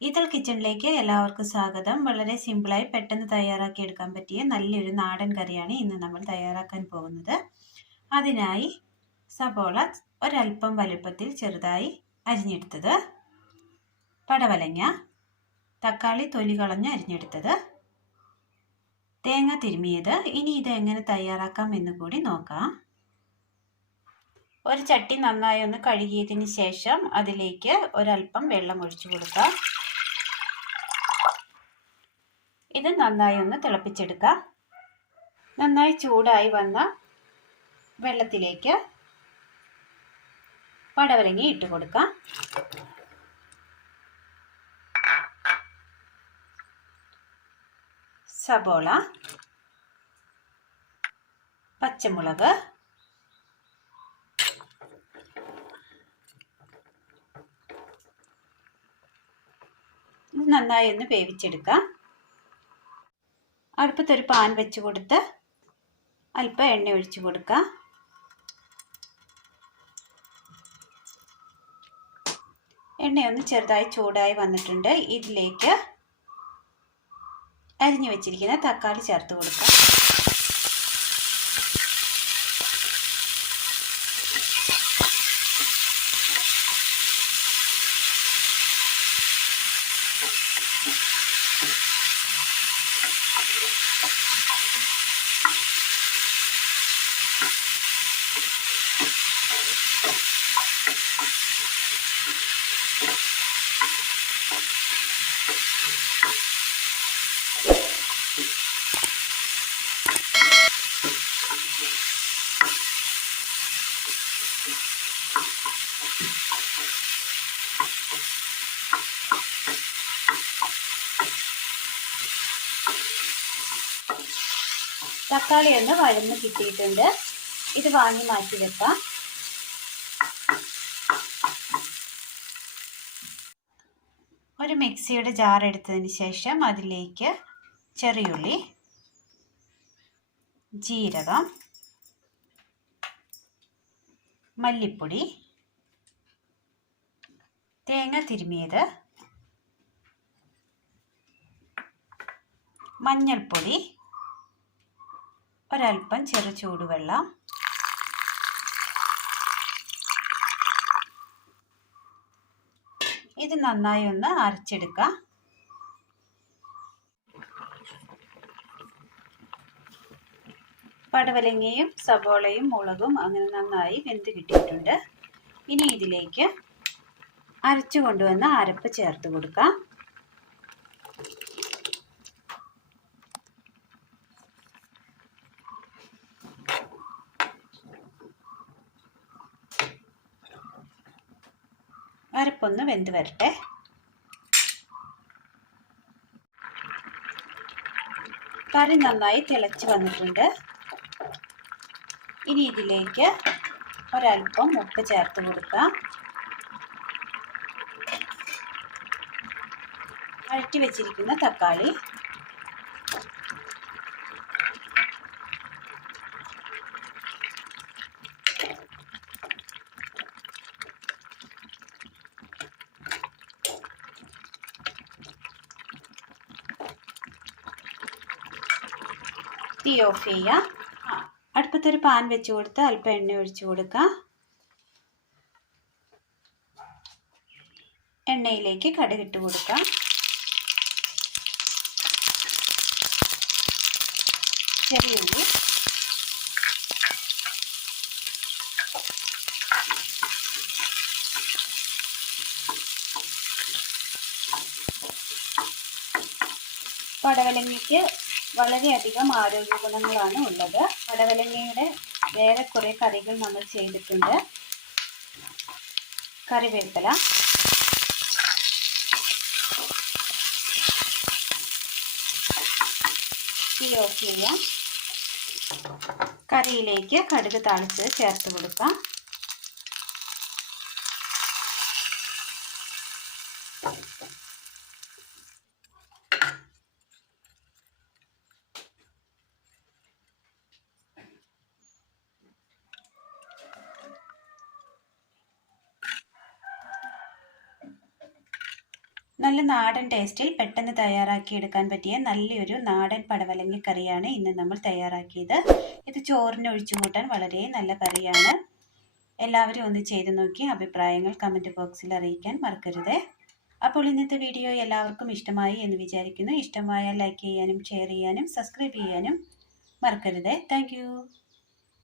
Ethyl കിച്ചണിലേക്ക് എല്ലാവർക്കും സ്വാഗതം. വളരെ സിമ്പിളായി പെട്ടെന്ന് തയ്യാറാക്കി എടുക്കാൻ പറ്റിയ നല്ലൊരു നാടൻ കറിയാണ് ഇന്ന് നമ്മൾ തയ്യാറാക്കാൻ പോകുന്നത്. അതിനായി സബോള ഒരല്പം വലുപ്പത്തിൽ ചെറുതായി അരിഞ്ഞെടുത്തത്. പടവലങ്ങ തക്കാളി തൊലി കളഞ്ഞ് അരിഞ്ഞെടുത്തത്. തേങ്ങ തിരുമിയത്. ഇനി ഇത് എങ്ങനെ തയ്യാറാക്കാം എന്ന് കൂടി നോക്കാം. ഒരു ചട്ടി നന്നായി ഒന്ന് കഴുകിയതിന് ശേഷം അതിലേക്ക് ഒരല്പം വെള്ളം ഒഴിച്ചു കൊടുക്കാം. ഇത് നന്നായി ഒന്ന് തിളപ്പിച്ചെടുക്കുക നന്നായി ചൂടായി വന്ന വെള്ളത്തിലേക്ക് പടവലങ്ങി ഇട്ട് കൊടുക്കാം. സബോള പച്ചമുളക് നന്നായി ഒന്ന് വേവിച്ചെടുക്കാം. അടുപ്പത്തൊരു പാൻ വെച്ച് കൊടുത്ത് അല്പം എണ്ണ ഒഴിച്ച് കൊടുക്കുക എണ്ണയൊന്ന് ചെറുതായി ചൂടായി വന്നിട്ടുണ്ട്. ഇതിലേക്ക് അരിഞ്ഞു വെച്ചിരിക്കുന്ന തക്കാളി ചേർത്ത് കൊടുക്കാം. തക്കാളി ഒന്ന് വഴന്ന് കിട്ടിയിട്ടുണ്ട്. ഇത് വാങ്ങി മാറ്റി വെക്കാം. ഒരു മിക്സിയുടെ ജാർ എടുത്തതിന് ശേഷം അതിലേക്ക് ചെറിയുള്ളി ജീരകം മല്ലിപ്പൊടി തേങ്ങ തിരുമിയത് മഞ്ഞൾപ്പൊടി ഒരൽപ്പം ചെറു ചൂടുവെള്ളം. ഇത് നന്നായി ഒന്ന് അരച്ചെടുക്കുക പടവലങ്ങയും സവോളയും മുളകും അങ്ങനെ നന്നായി വെന്ത് കിട്ടിയിട്ടുണ്ട്. ഇനി ഇതിലേക്ക് അരച്ചു കൊണ്ടുവന്ന അരപ്പ് ചേർത്ത് കൊടുക്കാം. അരപ്പൊന്ന് വെന്ത് വരട്ടെ. കറി നന്നായി തിളച്ച് വന്നിട്ടുണ്ട്. ഇനി ഇതിലേക്ക് ഒരല്പം ഉപ്പ് ചേർത്ത് കൊടുക്കാം. അഴറ്റി വെച്ചിരിക്കുന്ന തക്കാളി. തീ ഓഫ് ചെയ്യുക. അടുപ്പത്തൊരു പാൻ വെച്ച് കൊടുത്ത് അല്പം എണ്ണ ഒഴിച്ചു കൊടുക്കുക. എണ്ണയിലേക്ക് കടുകിട്ട് കൊടുക്കാം ചെറിയുള്ളി പടവലങ്ങയ്ക്ക് വളരെയധികം ആരോഗ്യ ഗുണങ്ങളാണ് ഉള്ളത്. പടവലങ്ങയുടെ വേറെ കുറേ കറികൾ നമ്മൾ ചെയ്തിട്ടുണ്ട്. കറിവേപ്പില. തീ ഓഫ് കറിയിലേക്ക് കടുക് താളിച്ച് ചേർത്ത് കൊടുക്കാം. Thank you. നല്ല നാടൻ ടേസ്റ്റിൽ പെട്ടെന്ന് തയ്യാറാക്കിയെടുക്കാൻ പറ്റിയ നല്ലൊരു നാടൻ പടവലങ്ങി കറിയാണ് ഇന്ന് നമ്മൾ തയ്യാറാക്കിയത്. ഇത് ചോറിന് ഒഴിച്ചു കൂട്ടാൻ വളരെ നല്ല കറിയാണ്. എല്ലാവരും ഒന്ന് ചെയ്തു നോക്കി അഭിപ്രായങ്ങൾ കമന്റ് ബോക്സിൽ അറിയിക്കാൻ മറക്കരുത്. അപ്പോൾ ഇന്നത്തെ വീഡിയോ എല്ലാവർക്കും ഇഷ്ടമായി എന്ന് വിചാരിക്കുന്നു. ഇഷ്ടമായ ലൈക്ക് ചെയ്യാനും ഷെയർ ചെയ്യാനും സബ്സ്ക്രൈബ് ചെയ്യാനും മറക്കരുത്. താങ്ക്